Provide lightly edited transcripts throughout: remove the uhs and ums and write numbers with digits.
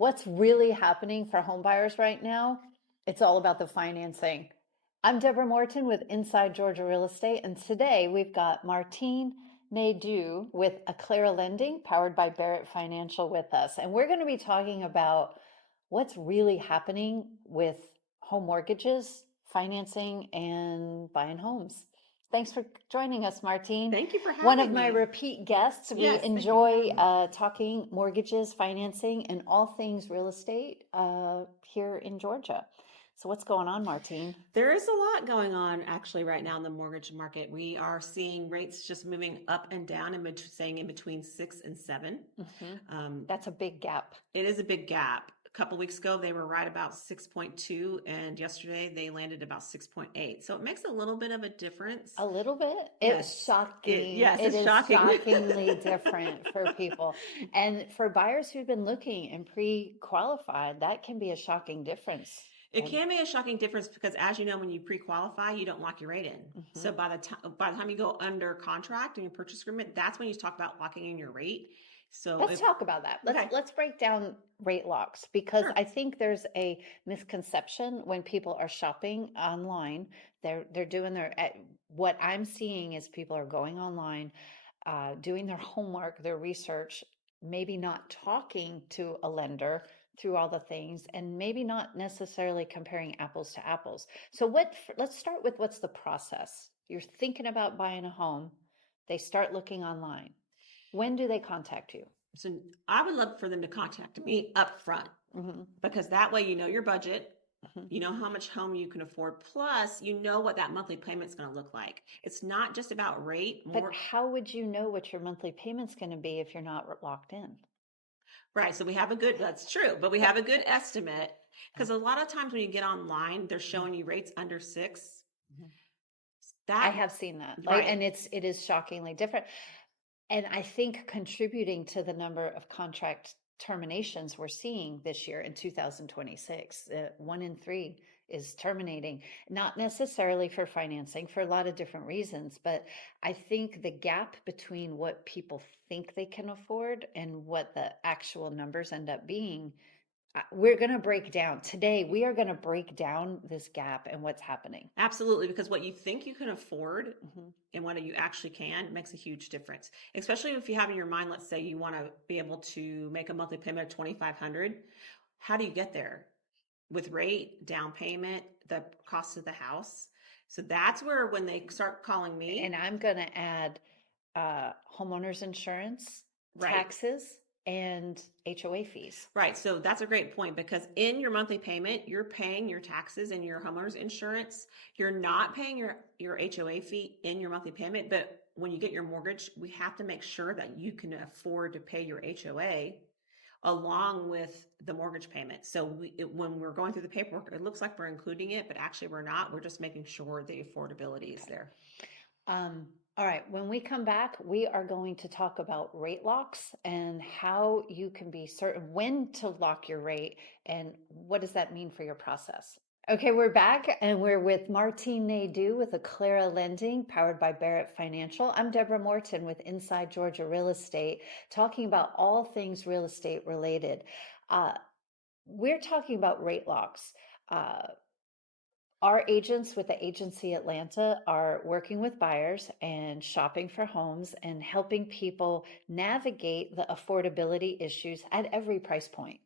What's really happening for home buyers right now? It's all about the financing. I'm Deborah Morton with Inside Georgia Real Estate, and today we've got Martine Nedou with Acclara Lending, powered by Barrett Financial, with us. And we're going to be talking about what's really happening with home mortgages, financing, and buying homes. Thanks for joining us, Martine. Thank you for One of having my me. repeat guests. We Yes, thank you for enjoy having me. talking mortgages, financing, and all things real estate here in Georgia. So what's going on, Martine? There is a lot going on actually right now in the mortgage market. We are seeing rates just moving up and down and saying in between 6 and 7. That's a big gap. It is a big gap. A couple weeks ago, they were right about 6.2, and yesterday they landed about 6.8. So it makes a little bit of a difference. A little bit. Yes. It's shocking. Yes, It it's is shocking. shockingly different for people. And for buyers who've been looking and pre-qualified, that can be a shocking difference. It can be a shocking difference because, as you know, when you pre-qualify, you don't lock your rate in. So by the time you go under contract in your purchase agreement, that's when you talk about locking in your rate. So Let's talk about that. Okay. Let's break down rate locks, because Sure. I think there's a misconception when people are shopping online. They're doing what I'm seeing is people are going online, doing their homework, their research, maybe not talking to a lender through all the things, and maybe not necessarily comparing apples to apples. So let's start with what's the process. You're thinking about buying a home. They start looking online. When do they contact you? So I would love for them to contact me up front, because that way you know your budget, you know how much home you can afford, plus you know what that monthly payment's going to look like. It's not just about rate. But how would you know what your monthly payment's going to be if you're not locked in? Right. So that's true, but we have a good estimate, because a lot of times when you get online, they're showing you rates under 6. I have seen that. Right. And it is shockingly different. And I think contributing to the number of contract terminations we're seeing this year in 2026, 1 in 3 is terminating, not necessarily for financing, for a lot of different reasons. But I think the gap between what people think they can afford and what the actual numbers end up being, we're going to break down today. We are going to break down this gap and what's happening. Absolutely, because what you think you can afford and what you actually can makes a huge difference. Especially if you have in your mind, let's say you want to be able to make a monthly payment of $2,500. How do you get there? With rate, down payment, the cost of the house. So that's where when they start calling me. And I'm going to add homeowners insurance, Right. taxes, and HOA fees. Right. So that's a great point, because in your monthly payment, you're paying your taxes and your homeowner's insurance. You're not paying your HOA fee in your monthly payment. But when you get your mortgage, we have to make sure that you can afford to pay your HOA along with the mortgage payment. So when we're going through the paperwork, it looks like we're including it, but actually we're not. We're just making sure the affordability is there. All right, when we come back, we are going to talk about rate locks and how you can be certain when to lock your rate and what does that mean for your process. Okay, we're back and we're with Martine Nedou with Acclara Lending, powered by Barrett Financial. I'm Deborah Morton with Inside Georgia Real Estate, talking about all things real estate related. We're talking about rate locks. Our agents with the Agency Atlanta are working with buyers and shopping for homes and helping people navigate the affordability issues at every price point.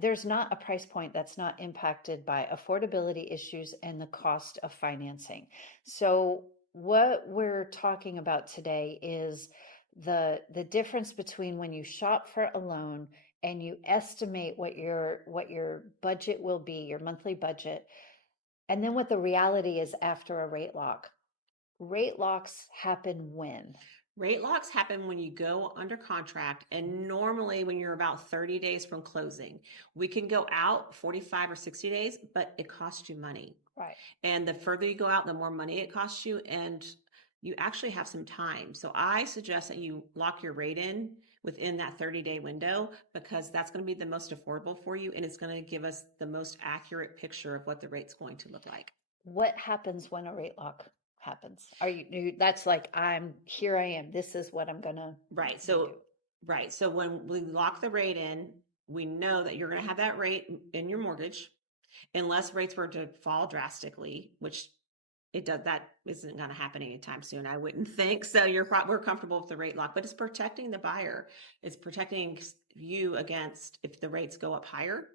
There's not a price point that's not impacted by affordability issues and the cost of financing. So what we're talking about today is the difference between when you shop for a loan and you estimate what your budget will be, your monthly budget, and then what the reality is after a rate lock. Rate locks happen when? Rate locks happen when you go under contract, and normally when you're about 30 days from closing. We can go out 45 or 60 days, but it costs you money. Right. And the further you go out, the more money it costs you, and you actually have some time. So I suggest that you lock your rate in within that 30-day window, because that's going to be the most affordable for you, and it's going to give us the most accurate picture of what the rate's going to look like. What happens when a rate lock happens? That's like, here I am, this is what I'm going to do. Right. So when we lock the rate in, we know that you're going to have that rate in your mortgage unless rates were to fall drastically, which that isn't going to happen anytime soon, I wouldn't think. So we're comfortable with the rate lock, but it's protecting the buyer. It's protecting you against if the rates go up higher,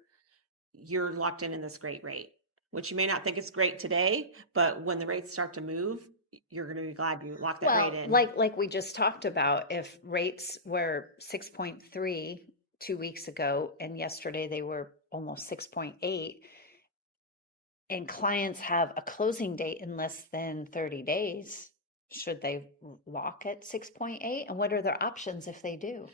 you're locked in this great rate, which you may not think is great today, but when the rates start to move, you're going to be glad you locked that rate in. Like we just talked about, if rates were 6.3 2 weeks ago and yesterday they were almost 6.8, and clients have a closing date in less than 30 days, should they lock at 6.8? And what are their options if they do?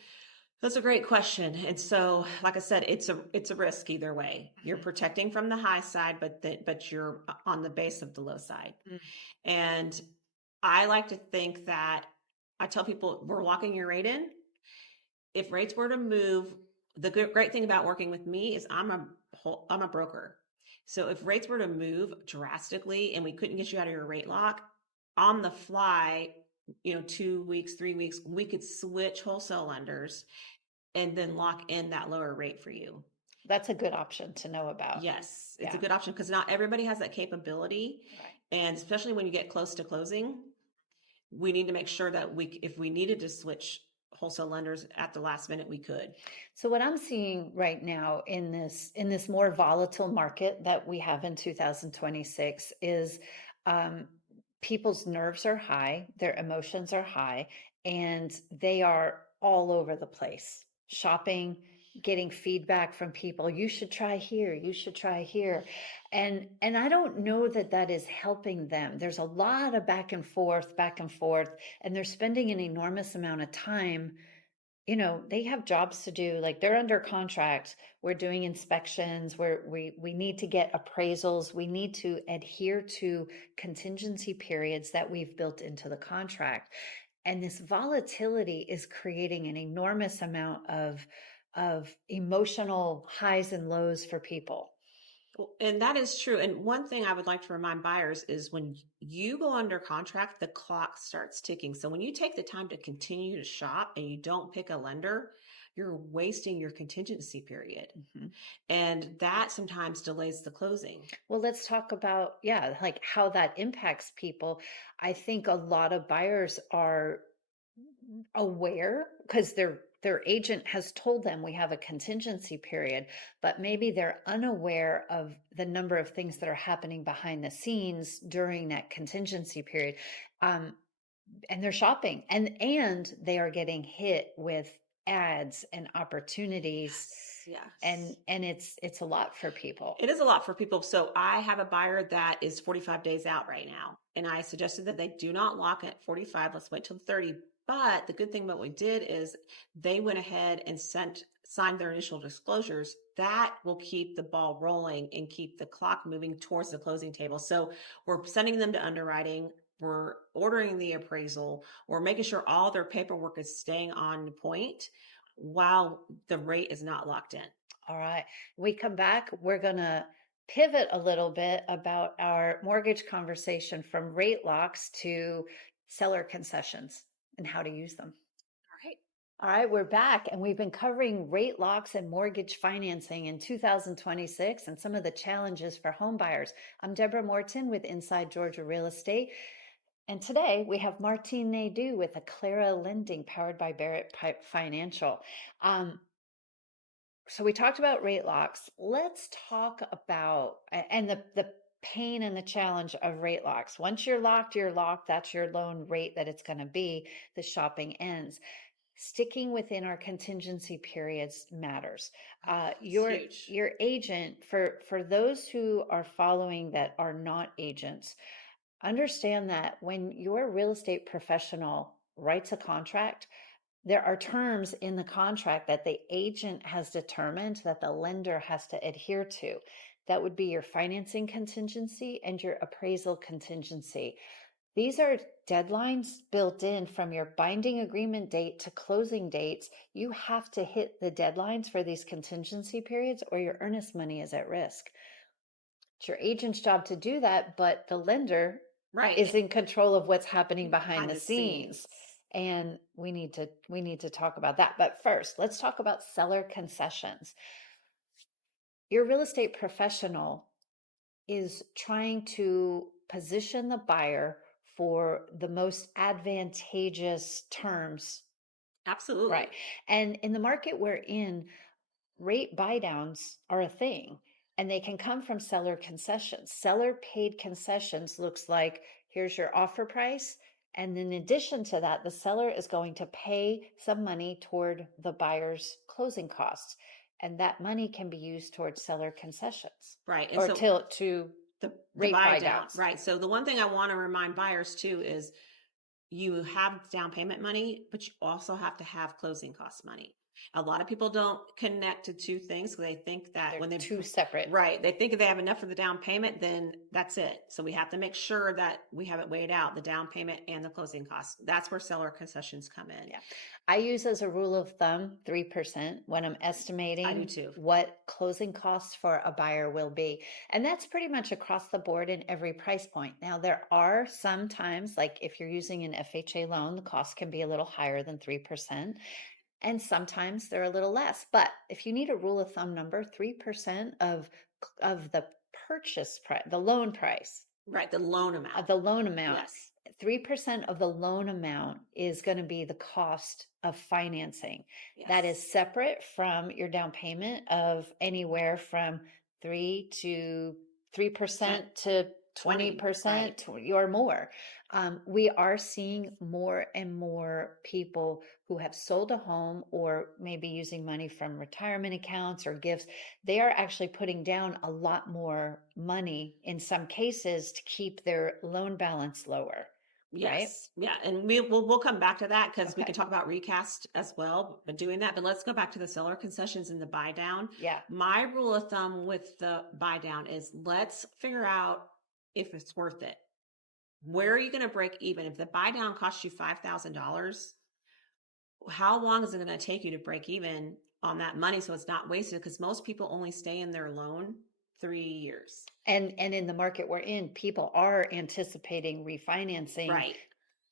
That's a great question. And so, like I said, it's a risk either way. You're protecting from the high side, but you're on the base of the low side. And I like to think that I tell people we're locking your rate in. If rates were to move, the great thing about working with me is I'm a broker. So if rates were to move drastically and we couldn't get you out of your rate lock on the fly, 2 weeks, 3 weeks, we could switch wholesale lenders and then lock in that lower rate for you. That's a good option to know about. Yes, it's a good option because not everybody has that capability. Right. And especially when you get close to closing, we need to make sure that if we needed to switch wholesale lenders at the last minute, we could. So what I'm seeing right now in this more volatile market that we have in 2026 is people's nerves are high, their emotions are high, and they are all over the place. Shopping, getting feedback from people. You should try here. You should try here. And I don't know that is helping them. There's a lot of back and forth, and they're spending an enormous amount of time. They have jobs to do. Like, they're under contract. We're doing inspections where we need to get appraisals. We need to adhere to contingency periods that we've built into the contract. And this volatility is creating an enormous amount of emotional highs and lows for people. And that is true. And one thing I would like to remind buyers is when you go under contract, the clock starts ticking. So when you take the time to continue to shop and you don't pick a lender, you're wasting your contingency period. And that sometimes delays the closing. Well, let's talk about, like how that impacts people. I think a lot of buyers are aware because their agent has told them we have a contingency period, but maybe they're unaware of the number of things that are happening behind the scenes during that contingency period. And they're shopping and they are getting hit with ads and opportunities. Yes. And it's a lot for people. It is a lot for people. So I have a buyer that is 45 days out right now. And I suggested that they do not lock at 45. Let's wait till 30. But the good thing about what we did is they went ahead and signed their initial disclosures. That will keep the ball rolling and keep the clock moving towards the closing table. So we're sending them to underwriting. We're ordering the appraisal. We're making sure all their paperwork is staying on point while the rate is not locked in. All right. When we come back, we're going to pivot a little bit about our mortgage conversation from rate locks to seller concessions and how to use them. All right, we're back, and we've been covering rate locks and mortgage financing in 2026 and some of the challenges for home buyers. I'm Deborah Morton with Inside Georgia Real Estate. And today we have Martine Nedou with Acclara Lending, powered by Barrett Financial. So we talked about rate locks. Let's talk about and the pain and the challenge of rate locks. Once you're locked, you're locked. That's your loan rate that it's going to be. The shopping ends. Sticking within our contingency periods matters. Your agent, for those who are following that are not agents, understand that when your real estate professional writes a contract, there are terms in the contract that the agent has determined that the lender has to adhere to. That would be your financing contingency and your appraisal contingency. These are deadlines built in from your binding agreement date to closing dates. You have to hit the deadlines for these contingency periods or your earnest money is at risk. It's your agent's job to do that, but the lender is in control of what's happening behind the scenes. And we need to talk about that. But first, let's talk about seller concessions. Your real estate professional is trying to position the buyer for the most advantageous terms, Absolutely. right? And in the market we're in, rate buy downs are a thing, and they can come from seller concessions. Seller paid concessions looks like here's your offer price. And in addition to that, the seller is going to pay some money toward the buyer's closing costs. And that money can be used towards seller concessions Right. And or so to the rate buy buy down, downs. right? So the one thing I want to remind buyers too is you have down payment money, but you also have to have closing cost money. A lot of people don't connect to two things because they think that They're when they two separate. right, they think if they have enough for the down payment, then that's it. So we have to make sure that we have it weighed out, the down payment and the closing costs. That's where seller concessions come in. Yeah. I use as a rule of thumb 3% when I'm I do estimating too. what closing costs for a buyer will be. And that's pretty much across the board in every price point. Now, there are some times, like if you're using an FHA loan, the cost can be a little higher than 3%. And sometimes they're a little less. But if you need a rule of thumb number, 3% of the purchase price, the loan price, Right, the loan amount. the loan amount, Yes. 3% of the loan amount is going to be the cost of financing. Yes. That is separate from your down payment of anywhere from 3% to 20% or more. We are seeing more and more people who have sold a home or maybe using money from retirement accounts or gifts. They are actually putting down a lot more money in some cases to keep their loan balance lower. Yes. Right? Yeah. And we'll come back to that because we Okay. can talk about recast as well, but doing that. But let's go back to the seller concessions and the buy down. Yeah. My rule of thumb with the buy down is let's figure out if it's worth it. Where are you going to break even? If the buy down costs you $5,000, how long is it going to take you to break even on that money so it's not wasted? Because most people only stay in their loan 3 years. And in the market we're in, people are anticipating refinancing Right.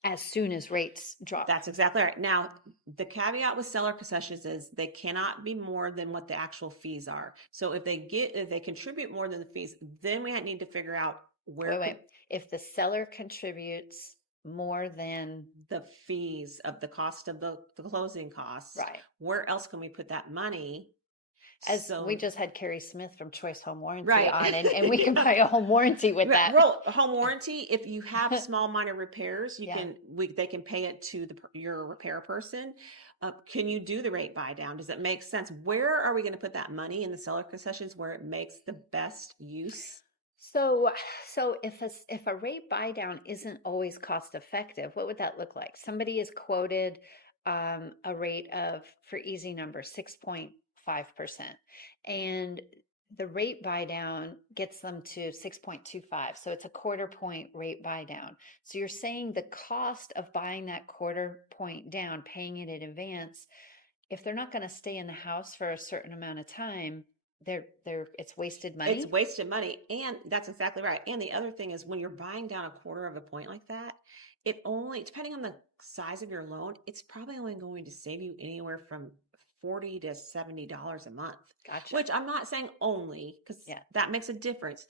as soon as rates drop. That's exactly right. Now, the caveat with seller concessions is they cannot be more than what the actual fees are. So if they contribute more than the fees, then we need to figure out where Wait. If the seller contributes more than the fees of the cost of the closing costs, right, where else can we put that money? As we just had Carrie Smith from Choice Home Warranty right. on, and we can buy a home warranty with that. Well, home warranty, if you have small minor repairs, they can pay it to your repair person. Can you do the rate buy down? Does it make sense? Where are we going to put that money in the seller concessions where it makes the best use? So if a rate buy down isn't always cost effective, what would that look like? Somebody is quoted a rate of, for easy numbers, 6.5%, and the rate buy down gets them to 6.25. So it's a quarter point rate buy down. So you're saying the cost of buying that quarter point down, paying it in advance, if they're not going to stay in the house for a certain amount of time, it's wasted money. It's wasted money. And that's exactly right. And the other thing is when you're buying down a quarter of a point like that, it only, depending on the size of your loan, it's probably only going to save you anywhere from $40 to $70 a month. Gotcha. Which I'm not saying only because that makes a difference.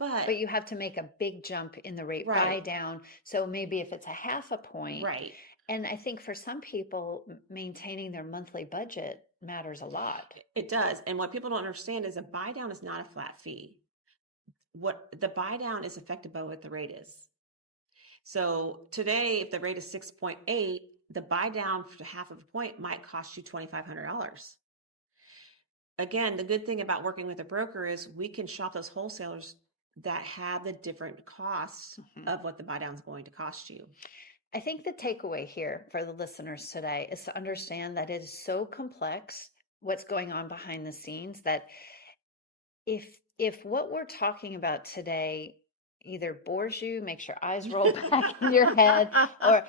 But you have to make a big jump in the rate buy down. So maybe if it's a half a point. Right. And I think for some people, maintaining their monthly budget matters a lot. It does. And what people don't understand is a buy down is not a flat fee. What the buy down is affected by what the rate is. So today, if the rate is 6.8, the buy down for half of a point might cost you $2,500. Again, the good thing about working with a broker is we can shop those wholesalers that have the different costs of what the buy down is going to cost you. I think the takeaway here for the listeners today is to understand that it is so complex what's going on behind the scenes that if what we're talking about today either bores you, makes your eyes roll back in your head, or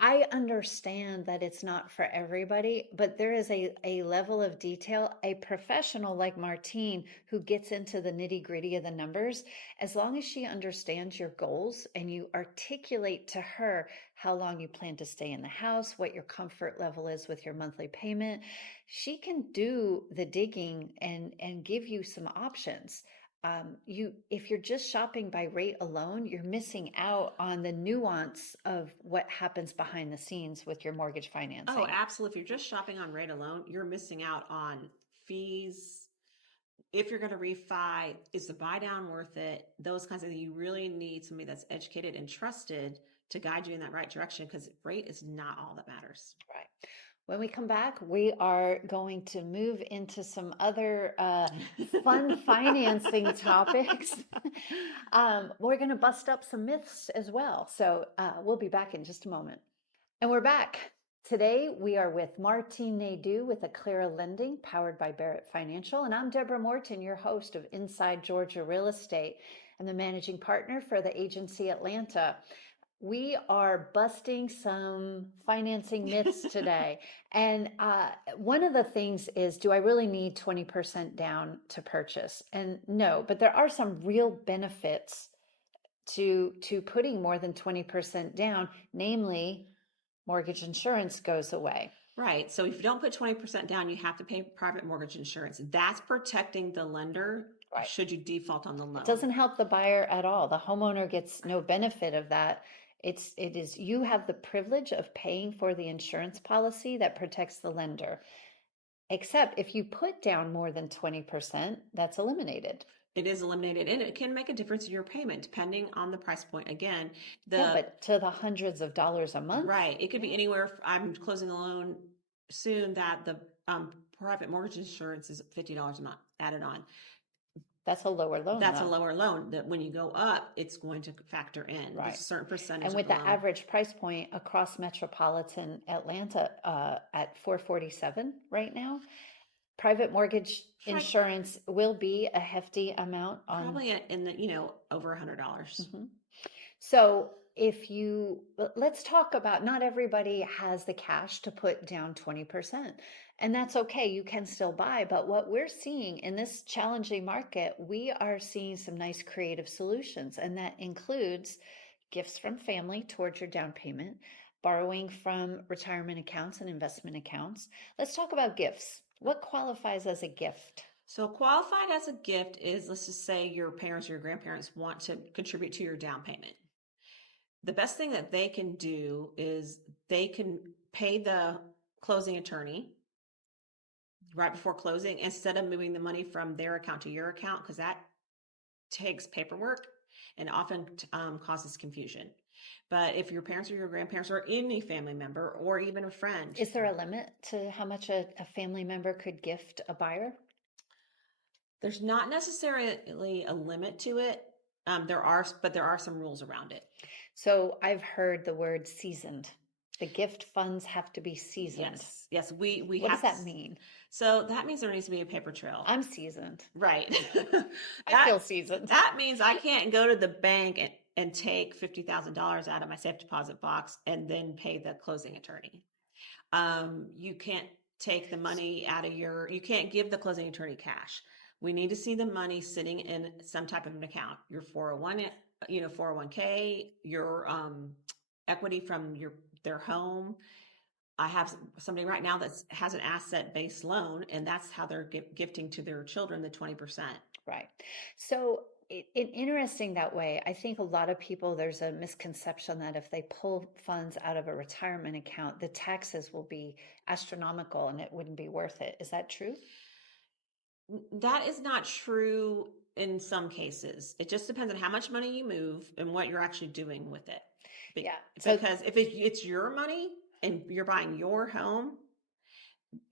I understand that it's not for everybody, but there is a level of detail. A professional like Martine, who gets into the nitty-gritty of the numbers, as long as she understands your goals and you articulate to her how long you plan to stay in the house, what your comfort level is with your monthly payment, she can do the digging and give you some options. If you're just shopping by rate alone, you're missing out on the nuance of what happens behind the scenes with your mortgage financing. Oh, absolutely. If you're just shopping on rate alone, you're missing out on fees. If you're going to refi, is the buy down worth it? Those kinds of things. You really need somebody that's educated and trusted to guide you in that right direction, because rate is not all that matters. Right. When we come back, we are going to move into some other fun financing topics. We're going to bust up some myths as well. So we'll be back in just a moment. And we're back. Today, we are with Martine Nedou with Acclara Lending, powered by Barrett Financial. And I'm Deborah Morton, your host of Inside Georgia Real Estate. I'm the managing partner for the agency Atlanta. We are busting some financing myths today. And one of the things is, do I really need 20% down to purchase? And no, but there are some real benefits to putting more than 20% down, namely mortgage insurance goes away. Right. So if you don't put 20% down, you have to pay private mortgage insurance. That's protecting the lender. Right. Should you default on the loan. It doesn't help the buyer at all. The homeowner gets no benefit of that. It is you have the privilege of paying for the insurance policy that protects the lender. Except if you put down more than 20%, that's eliminated. It is eliminated, and it can make a difference in your payment depending on the price point. Again, but to the hundreds of dollars a month. Right. It could be anywhere. I'm closing a loan soon that the private mortgage insurance is $50 a month added on. That's a lower loan. That's a lower loan. That when you go up, it's going to factor in. Right. There's a certain percentage. And with the average price point across metropolitan Atlanta at $447 right now, private mortgage insurance will be a hefty amount. Probably in the over $100. Mm-hmm. So let's talk about, not everybody has the cash to put down 20%. And that's okay. You can still buy. But what we're seeing in this challenging market, we are seeing some nice creative solutions. And that includes gifts from family towards your down payment, borrowing from retirement accounts and investment accounts. Let's talk about gifts. What qualifies as a gift? So qualified as a gift is, let's just say your parents or your grandparents want to contribute to your down payment. The best thing that they can do is they can pay the closing attorney right before closing, instead of moving the money from their account to your account, because that takes paperwork and often causes confusion. But if your parents or your grandparents or any family member or even a friend. Is there a limit to how much a family member could gift a buyer? There's not necessarily a limit to it. There are some rules around it. So I've heard the word seasoned. The gift funds have to be seasoned. Yes. What does that mean? So that means there needs to be a paper trail. I'm seasoned. Right. I feel seasoned. That means I can't go to the bank and take $50,000 out of my safe deposit box and then pay the closing attorney. You can't take the money you can't give the closing attorney cash. We need to see the money sitting in some type of an account. Your 401k, your equity from their home. I have somebody right now that has an asset-based loan, and that's how they're gifting to their children the 20%. Right. So interesting that way. I think a lot of people, there's a misconception that if they pull funds out of a retirement account, the taxes will be astronomical and it wouldn't be worth it. Is that true? That is not true in some cases. It just depends on how much money you move and what you're actually doing with it. Yeah. Because if it's your money and you're buying your home,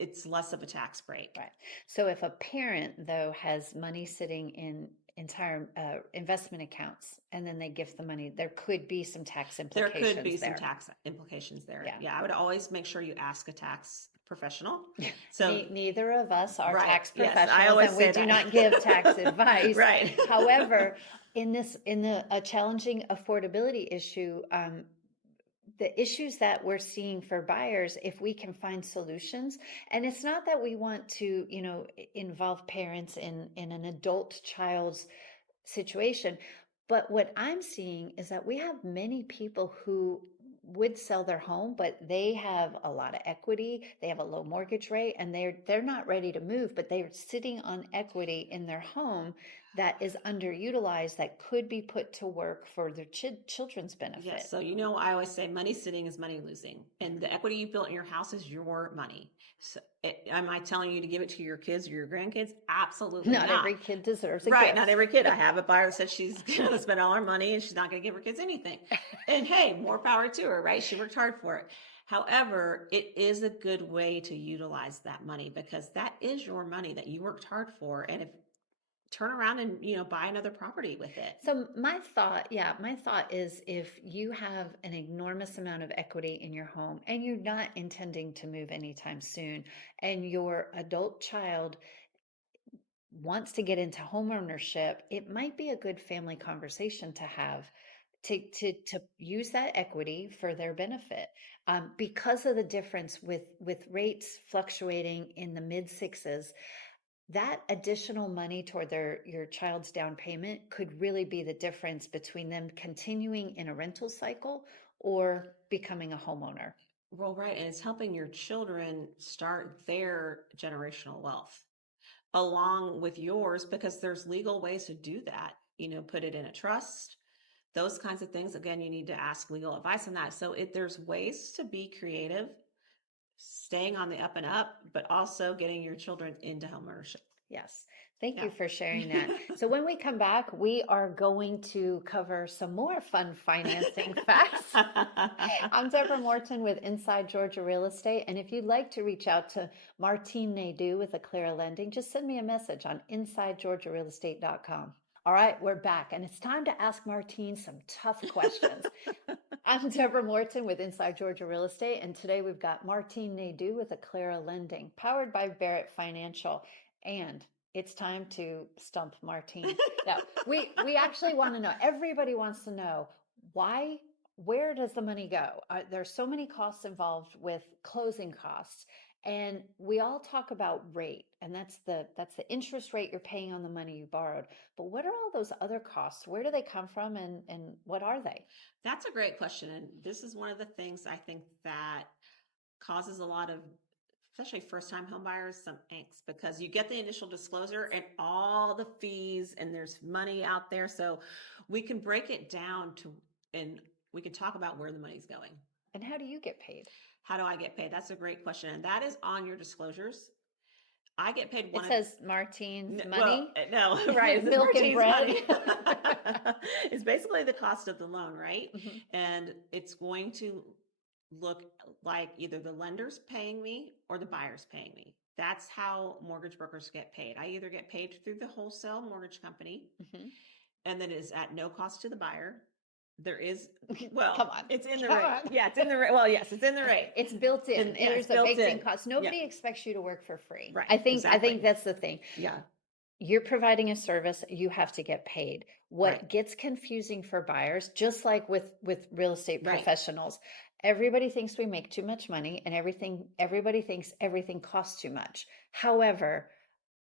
it's less of a tax break. Right. So if a parent, though, has money sitting in entire investment accounts and then they gift the money, there could be some tax implications there. There could be some tax implications there. Yeah. I would always make sure you ask a tax professional. So Neither of us are right. tax Yes, I professionals, always and we say do that. not give tax advice. Right. However, in a challenging affordability issue, the issues that we're seeing for buyers, if we can find solutions, and it's not that we want to, involve parents in an adult child's situation, but what I'm seeing is that we have many people who would sell their home, but they have a lot of equity, they have a low mortgage rate, and they're not ready to move, but they're sitting on equity in their home that is underutilized, that could be put to work for their children's benefit. Yes. So, I always say money sitting is money losing, and the equity you built in your house is your money. So, am I telling you to give it to your kids or your grandkids? Absolutely not. Not every kid deserves a right. gift. Not every kid. I have a buyer that said she's going to spend all her money and she's not going to give her kids anything. And hey, more power to her, right? She worked hard for it. However, it is a good way to utilize that money because that is your money that you worked hard for. And if turn around and buy another property with it. So my thought is, if you have an enormous amount of equity in your home and you're not intending to move anytime soon, and your adult child wants to get into home ownership, it might be a good family conversation to have, to use that equity for their benefit, because of the difference with rates fluctuating in the mid sixes. That additional money toward your child's down payment could really be the difference between them continuing in a rental cycle or becoming a homeowner. Well, right. And it's helping your children start their generational wealth along with yours because there's legal ways to do that. Put it in a trust, those kinds of things. Again, you need to ask legal advice on that. So there's ways to be creative, staying on the up and up, but also getting your children into home ownership. Yes. Thank you for sharing that. So when we come back, we are going to cover some more fun financing facts. I'm Deborah Morton with Inside Georgia Real Estate. And if you'd like to reach out to Martine Nedou with Acclara Lending, just send me a message on InsideGeorgiaRealEstate.com. All right, we're back, and it's time to ask Martine some tough questions. I'm Deborah Morton with Inside Georgia Real Estate, and today we've got Martine Nedou with Acclara Lending, powered by Barrett Financial. And it's time to stump Martine. Now, we actually want to know, everybody wants to know, where does the money go? There's so many costs involved with closing costs. And we all talk about rate, and that's the interest rate you're paying on the money you borrowed. But what are all those other costs? Where do they come from, and what are they? That's a great question. And this is one of the things I think that causes a lot of, especially first-time home buyers, some angst, because you get the initial disclosure and all the fees, and there's money out there. So we can break it down and we can talk about where the money's going. And how do you get paid? How do I get paid? That's a great question. And that is on your disclosures. I get paid It says Martine's money. Well, no, right? Milk and bread. It's basically the cost of the loan, right? Mm-hmm. And it's going to look like either the lender's paying me or the buyer's paying me. That's how mortgage brokers get paid. I either get paid through the wholesale mortgage company, mm-hmm. and then it's at no cost to the buyer. There is, well, come on, it's in the rate. On. Yeah, it's in the rate. Well, yes, it's in the rate. It's built in. There's a baked-in cost. Nobody expects you to work for free. Right. I think that's the thing. Yeah. You're providing a service, you have to get paid. What gets confusing for buyers, just like with real estate professionals, everybody thinks we make too much money, and everybody thinks everything costs too much. However,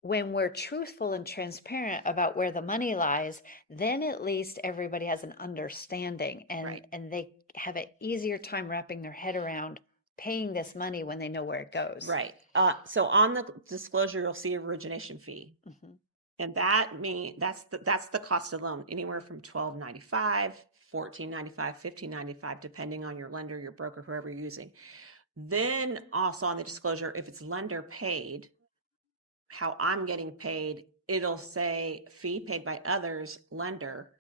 when we're truthful and transparent about where the money lies, then at least everybody has an understanding, and they have an easier time wrapping their head around paying this money when they know where it goes. Right. So on the disclosure, you'll see origination fee. Mm-hmm. And that's the cost of the loan, anywhere from $12.95, $14.95, $15.95, depending on your lender, your broker, whoever you're using. Then also on the disclosure, if it's lender paid, how I'm getting paid, it'll say fee paid by others, lender,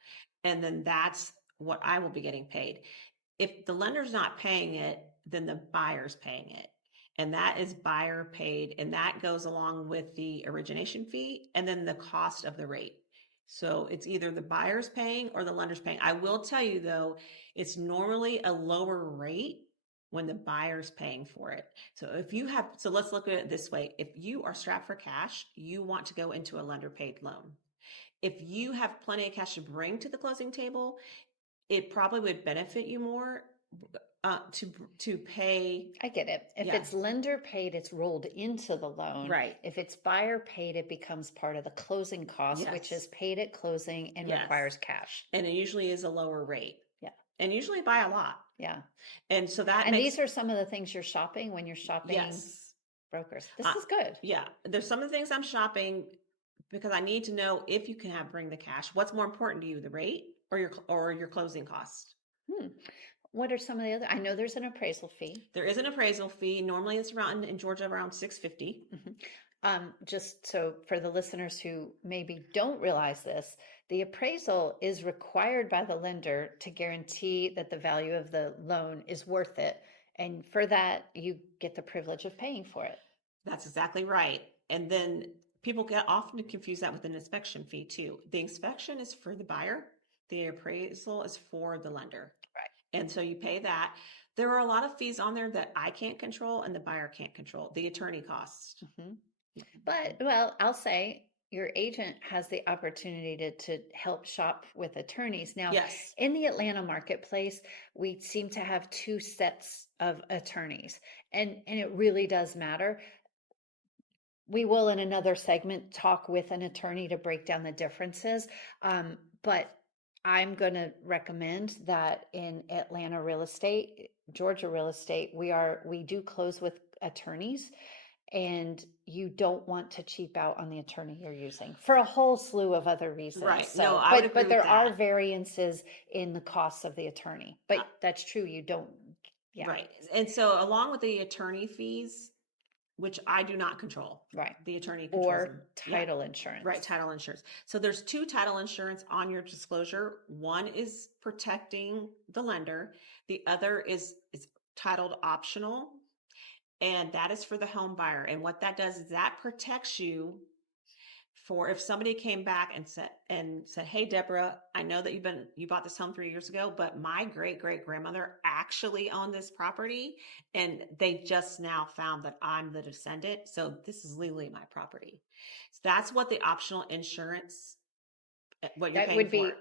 and then that's what I will be getting paid. If the lender's not paying it, then the buyer's paying it. And that is buyer paid, and that goes along with the origination fee and then the cost of the rate. So it's either the buyer's paying or the lender's paying. I will tell you though, it's normally a lower rate when the buyer's paying for it. So so let's look at it this way. If you are strapped for cash, you want to go into a lender paid loan. If you have plenty of cash to bring to the closing table, it probably would benefit you more to pay. I get it. If Yeah. it's lender paid, it's rolled into the loan. Right. If it's buyer paid, it becomes part of the closing cost, which Yes. is paid at closing and Yes. requires cash. And it usually is a lower rate. Yeah. And usually by a lot. Yeah. And so that And these are some of the things you're shopping when you're shopping Yes. brokers. This is good. Yeah. There's some of the things I'm shopping because I need to know if you can bring the cash. What's more important to you, the rate or your closing cost? What are some of the other? I know there's an appraisal fee. There is an appraisal fee. Normally it's around in Georgia around $650. Just so for the listeners who maybe don't realize this, the appraisal is required by the lender to guarantee that the value of the loan is worth it. And for that, you get the privilege of paying for it. That's exactly right. And then people often confuse that with an inspection fee too. The inspection is for the buyer. The appraisal is for the lender. Right. And so you pay that. There are a lot of fees on there that I can't control and the buyer can't control. The attorney costs. But, well, I'll say your agent has the opportunity to help shop with attorneys. Now, yes. In the Atlanta marketplace, we seem to have two sets of attorneys, and it really does matter. We will, in another segment, talk with an attorney to break down the differences. But I'm going to recommend that in Atlanta real estate, Georgia real estate, we do close with attorneys. And you don't want to cheap out on the attorney you're using for a whole slew of other reasons. Right. So, no, I would agree but there with that. are variances in the costs of the attorney. But that's true. You don't. Yeah. Right. And so along with the attorney fees, which I do not control. Right. The attorney controls or them. title insurance. Right. Title insurance. So there's two title insurance on your disclosure. One is protecting the lender. The other is titled optional. And that is for the home buyer. And what that does is that protects you for if somebody came back and said, hey, Deborah, I know that you bought this home 3 years ago, but my great grandmother actually owned this property and they just now found that I'm the descendant. So this is legally my property. So that's what the optional insurance, what you're paying for. That would be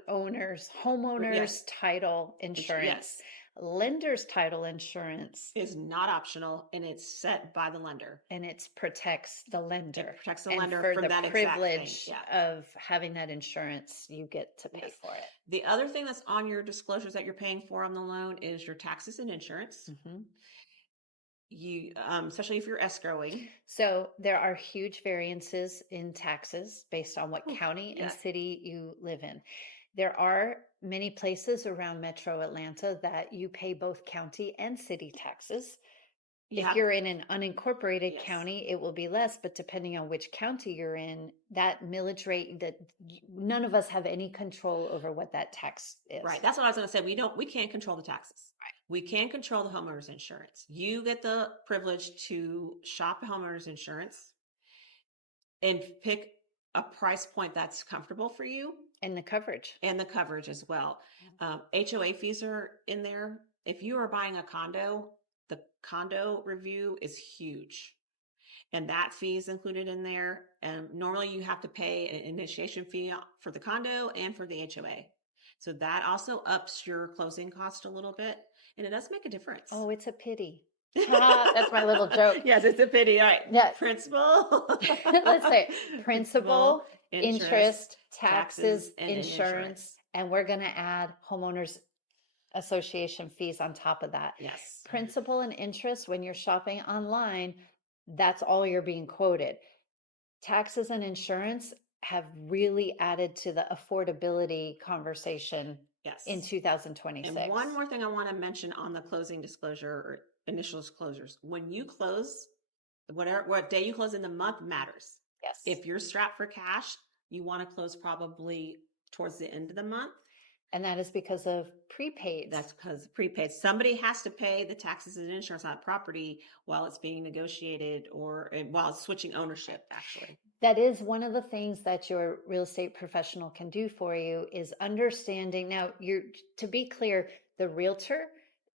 homeowners title insurance. Yes. Lender's title insurance is not optional and it's set by the lender. And it protects the lender. It protects the lender for from the that privilege of having that insurance, you get to pay for it. The other thing that's on your disclosures that you're paying for on the loan is your taxes and insurance. You, especially if you're escrowing. So there are huge variances in taxes based on what county and city you live in. There are many places around Metro Atlanta that you pay both county and city taxes. If you're in an unincorporated county, it will be less, but depending on which county you're in, that millage rate, that none of us have any control over what that tax is. Right. That's what I was going to say. We can't control the taxes. Right. We can control the homeowner's insurance. You get the privilege to shop homeowner's insurance and pick a price point that's comfortable for you. And the coverage. And the coverage as well. HOA fees are in there. If you are buying a condo, the condo review is huge. And that fee is included in there. And normally you have to pay an initiation fee for the condo and for the HOA. So that also ups your closing cost a little bit. And it does make a difference. Oh, it's a pity. That's my little joke. Yes, it's a pity. All right. Yeah. Principal. Let's say principal, interest, taxes, insurance, and we're going to add homeowners association fees on top of that. Yes. Principal and interest, when you're shopping online, that's all you're being quoted. Taxes and insurance have really added to the affordability conversation in 2026. And one more thing I want to mention on the closing disclosure or initial disclosures. When you close, what day you close in the month matters. Yes. If you're strapped for cash, you want to close probably towards the end of the month. And that is because of prepaid. That's because of prepaid. Somebody has to pay the taxes and insurance on that property while it's being negotiated or while it's switching ownership, actually. That is one of the things that your real estate professional can do for you is understanding. Now, to be clear, the realtor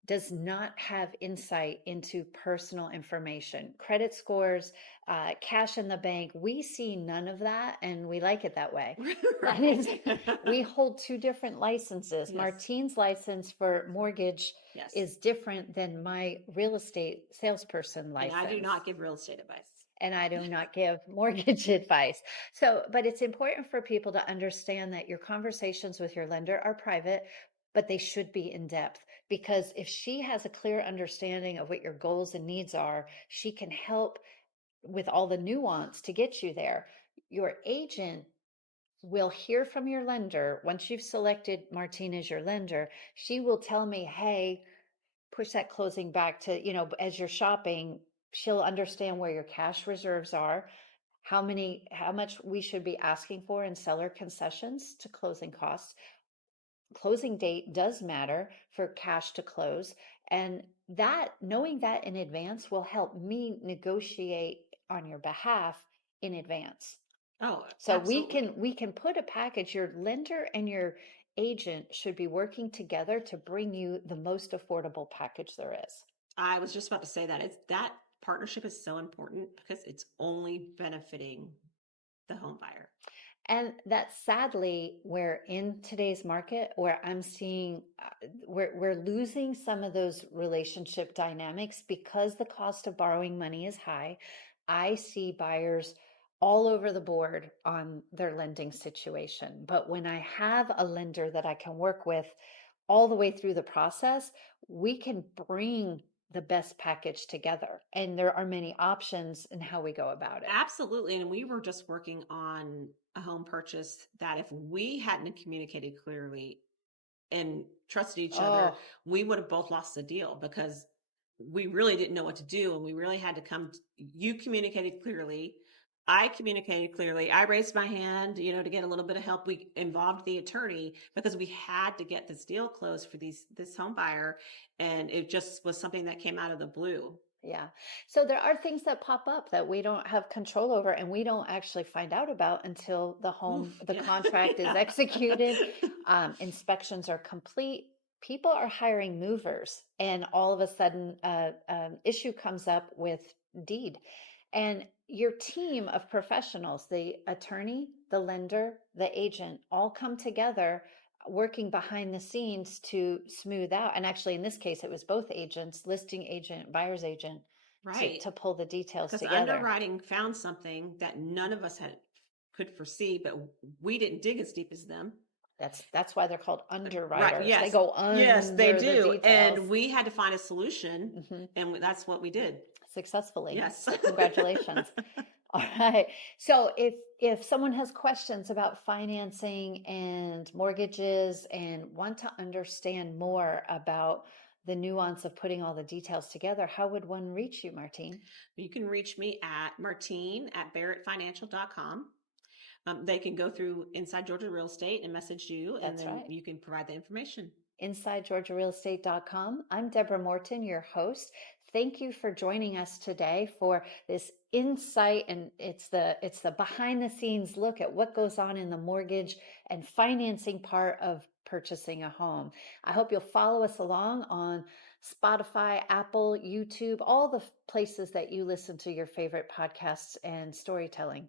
does not have insight into personal information, credit scores, cash in the bank. We see none of that, and we like it that way. That is, we hold two different licenses. Yes. Martine's license for mortgage Yes. is different than my real estate salesperson license. And I do not give real estate advice. And I do not give mortgage advice. So, but it's important for people to understand that your conversations with your lender are private, but they should be in depth, because if she has a clear understanding of what your goals and needs are, she can help with all the nuance to get you there. Your agent will hear from your lender. Once you've selected Martine as your lender, she will tell me, hey, push that closing back to, as you're shopping, she'll understand where your cash reserves are, how much we should be asking for in seller concessions to closing costs. Closing date does matter for cash to close. And that, knowing that in advance, will help me negotiate on your behalf in advance. Oh, so absolutely. we can put a package. Your lender and your agent should be working together to bring you the most affordable package there is. I was just about to say that partnership is so important because it's only benefiting the home buyer. And that's sadly where in today's market, where I'm seeing we're losing some of those relationship dynamics because the cost of borrowing money is high. I see buyers all over the board on their lending situation. But when I have a lender that I can work with all the way through the process, we can bring the best package together. And there are many options in how we go about it. Absolutely. And we were just working on a home purchase that if we hadn't communicated clearly and trusted each other, we would have both lost the deal because we really didn't know what to do. And we really had to you communicated clearly. I communicated clearly. I raised my hand, to get a little bit of help. We involved the attorney because we had to get this deal closed for this home buyer. And it just was something that came out of the blue. Yeah. So there are things that pop up that we don't have control over, and we don't actually find out about until the contract is executed, inspections are complete, people are hiring movers, and all of a sudden issue comes up with deed. And your team of professionals, the attorney, the lender, the agent, all come together working behind the scenes to smooth out. And actually, in this case, it was both agents, listing agent, buyer's agent, right, to pull the details because together. Underwriting found something that none of us could foresee, but we didn't dig as deep as them. That's why they're called underwriters. Right, yes. They go under yes, they do. the and we had to find a solution, and that's what we did successfully. Yes. So congratulations. All right. So if someone has questions about financing and mortgages and want to understand more about the nuance of putting all the details together, how would one reach you, Martine? You can reach me at Martine@barrettfinancial.com. They can go through Inside Georgia Real Estate and message you, That's and then right. you can provide the information. InsideGeorgiaRealEstate.com. I'm Deborah Morton, your host. Thank you for joining us today for this insight, and it's the behind the scenes look at what goes on in the mortgage and financing part of purchasing a home. I hope you'll follow us along on Spotify, Apple, YouTube, all the places that you listen to your favorite podcasts and storytelling.